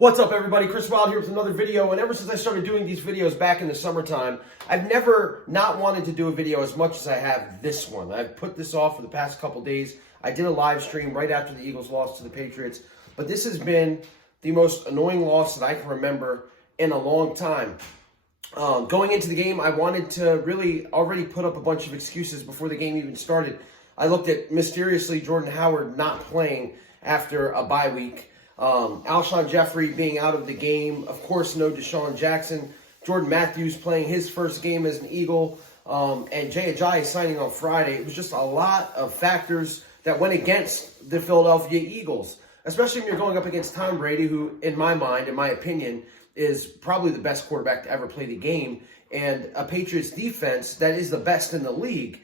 What's up, everybody? Chris Wild here with another video, and ever since I started doing these videos back in the summertime, I've never not wanted to do a video as much as I have this one. I've put this off for the past couple days. I did a live stream right after the Eagles lost to the Patriots, but this has been the most annoying loss that I can remember in a long time. Going into the game, I wanted to really already put up a bunch of excuses before the game even started. I looked at mysteriously Jordan Howard not playing after a bye week. Alshon Jeffrey being out of the game. Of course, no Deshaun Jackson. Jordan Matthews playing his first game as an Eagle. And Jay Ajayi signing on Friday. It was just a lot of factors that went against the Philadelphia Eagles. Especially when you're going up against Tom Brady, who, in my mind, in my opinion, is probably the best quarterback to ever play the game. And a Patriots defense that is the best in the league.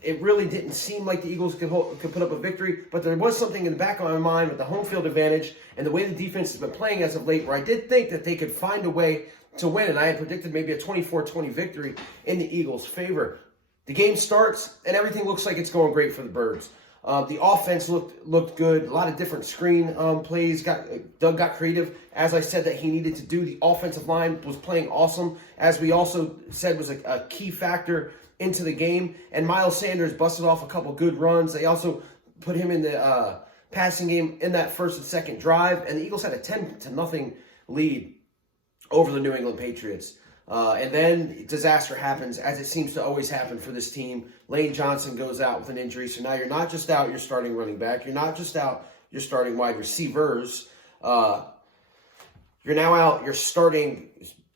It really didn't seem like the Eagles could put up a victory, but there was something in the back of my mind with the home field advantage and the way the defense has been playing as of late where I did think that they could find a way to win, and I had predicted maybe a 24-20 victory in the Eagles' favor. The game starts, and everything looks like it's going great for the Birds. The offense looked good. A lot of different screen plays. Doug got creative, as I said that he needed to do. The offensive line was playing awesome, as we also said was a key factor into the game, and Miles Sanders busted off a couple good runs. They also put him in the passing game in that first and second drive, and the Eagles had a 10-0 lead over the New England Patriots. And then disaster happens, as it seems to always happen for this team. Lane Johnson goes out with an injury, so now you're not just out your starting running back, you're not just out your starting wide receivers, you're now out your starting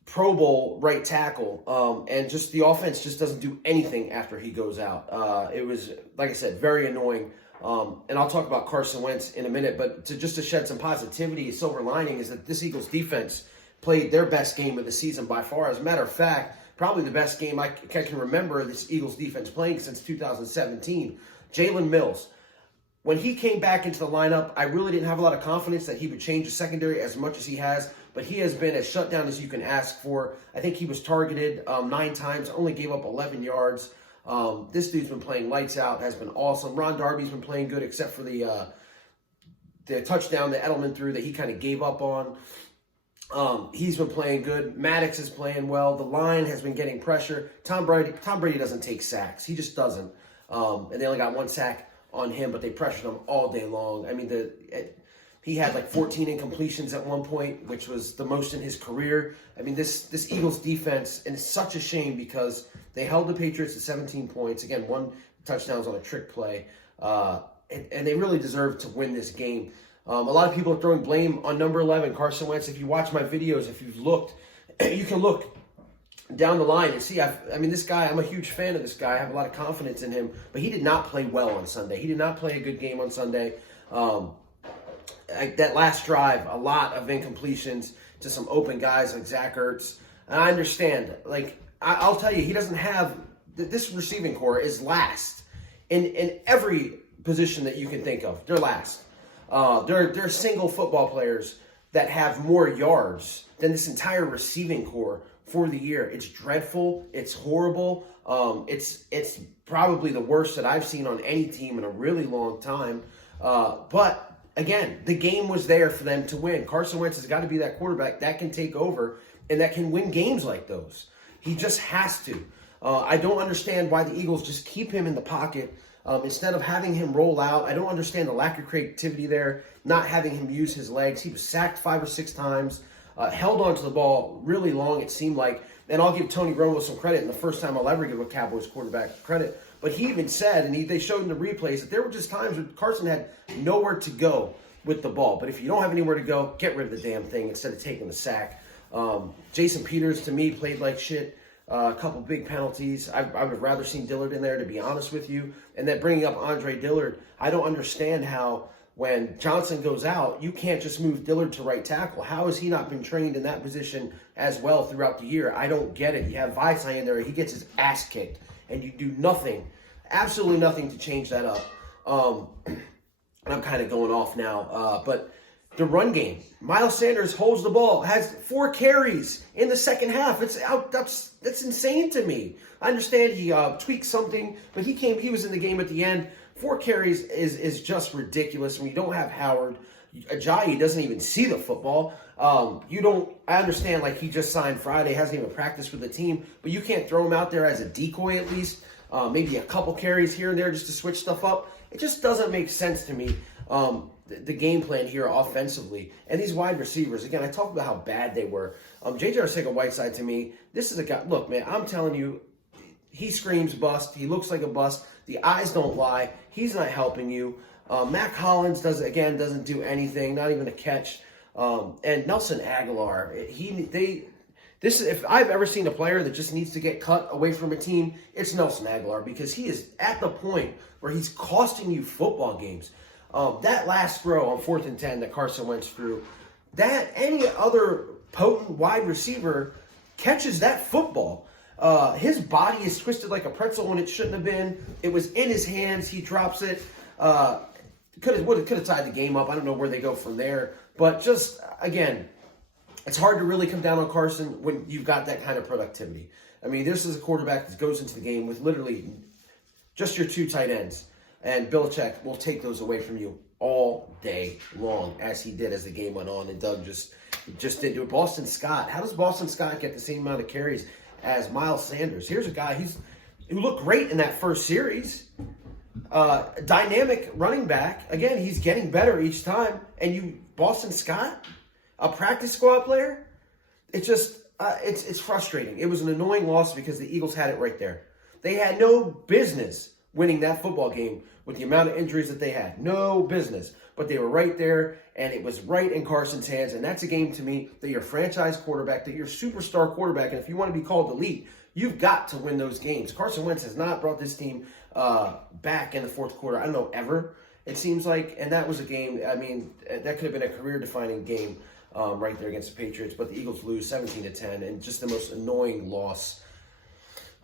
Pro Bowl right tackle, and just the offense just doesn't do anything after he goes out. It was, like I said, very annoying. And I'll talk about Carson Wentz in a minute, but just to shed some positivity, a silver lining is that this Eagles defense played their best game of the season by far. As a matter of fact, probably the best game I can remember this Eagles defense playing since 2017. Jalen Mills. When he came back into the lineup, I really didn't have a lot of confidence that he would change the secondary as much as he has, but he has been as shut down as you can ask for. I think he was targeted 9 times, only gave up 11 yards. This dude's been playing lights out, has been awesome. Ron Darby's been playing good, except for the touchdown that Edelman threw that he kind of gave up on. He's been playing good. Maddox is playing well. The line has been getting pressure. Tom Brady doesn't take sacks. He just doesn't. And they only got 1 sack on him, but they pressured him all day long. I mean, he had like 14 incompletions at one point, which was the most in his career. I mean, this Eagles defense, and it's such a shame because they held the Patriots to 17 points. Again, 1 touchdown on a trick play. And they really deserve to win this game. A lot of people are throwing blame on number 11, Carson Wentz. If you watch my videos, if you've looked, you can look down the line and see, I mean, this guy, I'm a huge fan of this guy. I have a lot of confidence in him, but he did not play well on Sunday. He did not play a good game on Sunday. That last drive, a lot of incompletions to some open guys like Zach Ertz. And I understand, like, I'll tell you, he doesn't have, this receiving core is last in every position that you can think of. They're last. There are single football players that have more yards than this entire receiving core for the year. It's dreadful. It's horrible. It's probably the worst that I've seen on any team in a really long time. But again, the game was there for them to win. Carson Wentz has got to be that quarterback that can take over and that can win games like those. He just has to. I don't understand why the Eagles just keep him in the pocket instead of having him roll out. I don't understand the lack of creativity there, not having him use his legs. He was sacked 5 or 6 times, held onto the ball really long, it seemed like. And I'll give Tony Romo some credit, and the first time I'll ever give a Cowboys quarterback credit. But he even said, and they showed in the replays, that there were just times when Carson had nowhere to go with the ball. But if you don't have anywhere to go, get rid of the damn thing instead of taking the sack. Jason Peters, to me, played like shit. A couple big penalties. I would have rather seen Dillard in there, to be honest with you. And then bringing up Andre Dillard, I don't understand how when Johnson goes out, you can't just move Dillard to right tackle. How has he not been trained in that position as well throughout the year? I don't get it. You have Visay in there, he gets his ass kicked, and you do nothing, absolutely nothing to change that up. And I'm kind of going off now, but the run game, Miles Sanders holds the ball, has 4 carries in the second half. It's out. That's insane to me. I understand he tweaked something, but he was in the game at the end. 4 carries is just ridiculous when you don't have Howard. Ajayi doesn't even see the football. I understand, like, he just signed Friday, hasn't even practiced with the team, but you can't throw him out there as a decoy at least. Maybe a couple carries here and there just to switch stuff up. It just doesn't make sense to me, the game plan here offensively. And these wide receivers, again, I talked about how bad they were. J.J. Arcega-Whiteside, to me, this is a guy, look, man, I'm telling you, he screams bust. He looks like a bust. The eyes don't lie. He's not helping you. Mac Hollins doesn't do anything, not even a catch. And Nelson Aguilar, if I've ever seen a player that just needs to get cut away from a team, it's Nelson Aguilar, because he is at the point where he's costing you football games. That last throw on 4th and 10 that Carson Wentz threw, that any other potent wide receiver catches that football. His body is twisted like a pretzel when it shouldn't have been. It was in his hands. He drops it. Could have tied the game up. I don't know where they go from there. But just, again, it's hard to really come down on Carson when you've got that kind of productivity. I mean, this is a quarterback that goes into the game with literally just your 2 tight ends. And Belichick will take those away from you all day long, as he did as the game went on. And Doug just didn't do it. Boston Scott. How does Boston Scott get the same amount of carries as Miles Sanders? Here's a guy who looked great in that first series. Dynamic running back. Again, he's getting better each time. And Boston Scott, a practice squad player, it's frustrating. It was an annoying loss because the Eagles had it right there. They had no business winning that football game with the amount of injuries that they had. No business. But they were right there, and it was right in Carson's hands. And that's a game, to me, that your franchise quarterback, that your superstar quarterback, and if you want to be called elite, you've got to win those games. Carson Wentz has not brought this team back in the fourth quarter, I don't know, ever, it seems like. And that was a game, I mean, that could have been a career-defining game right there against the Patriots. But the Eagles lose 17-10, and just the most annoying loss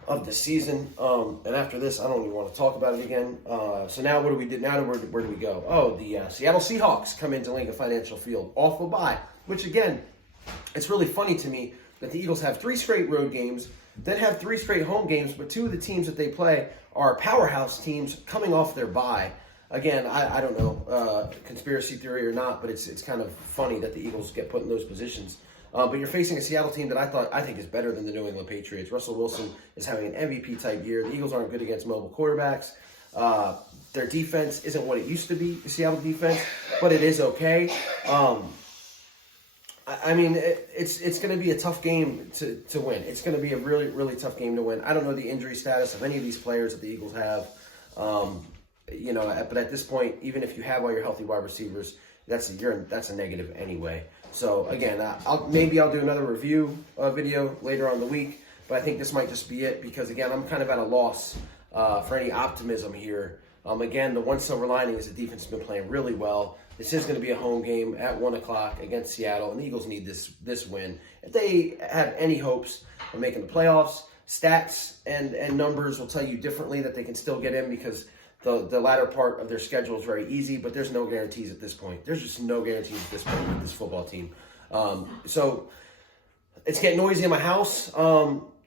of the season. And after this, I don't even want to talk about it again. So now what do we do? Now where do we go? Oh, the Seattle Seahawks come into Lincoln Financial Field off a bye, which, again, it's really funny to me that the Eagles have 3 straight road games, then have 3 straight home games, but 2 of the teams that they play are powerhouse teams coming off their bye. Again, I don't know, conspiracy theory or not, but it's kind of funny that the Eagles get put in those positions. But you're facing a Seattle team that I think is better than the New England Patriots. Russell Wilson is having an MVP-type year. The Eagles aren't good against mobile quarterbacks. Their defense isn't what it used to be, the Seattle defense, but it is okay. I mean, it's going to be a tough game to win. It's going to be a really, really tough game to win. I don't know the injury status of any of these players that the Eagles have. But at this point, even if you have all your healthy wide receivers, that's a negative anyway. So again, maybe I'll do another review video later on in the week, but I think this might just be it because, again, I'm kind of at a loss for any optimism here. Again, the one silver lining is the defense has been playing really well. This is going to be a home game at 1 o'clock against Seattle, and the Eagles need this win. If they have any hopes of making the playoffs, stats and numbers will tell you differently that they can still get in because the latter part of their schedule is very easy, but there's no guarantees at this point. There's just no guarantees at this point with this football team. So it's getting noisy in my house.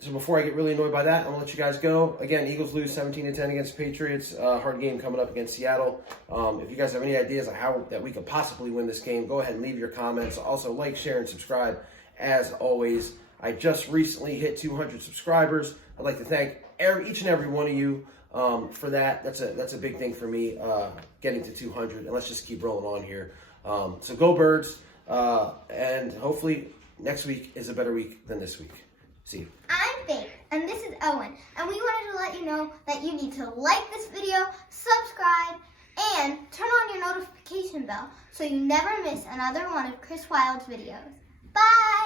So before I get really annoyed by that, I'm going to let you guys go. Again, Eagles lose 17-10 against the Patriots. Hard game coming up against Seattle. If you guys have any ideas on how that we could possibly win this game, go ahead and leave your comments. Also, like, share, and subscribe. As always, I just recently hit 200 subscribers. I'd like to thank each and every one of you for that. That's a big thing for me, getting to 200. And let's just keep rolling on here. So go Birds. And hopefully next week is a better week than this week. See you. I'm Faith, and this is Owen, and we wanted to let you know that you need to like this video, subscribe, and turn on your notification bell so you never miss another one of Chris Wild's videos. Bye!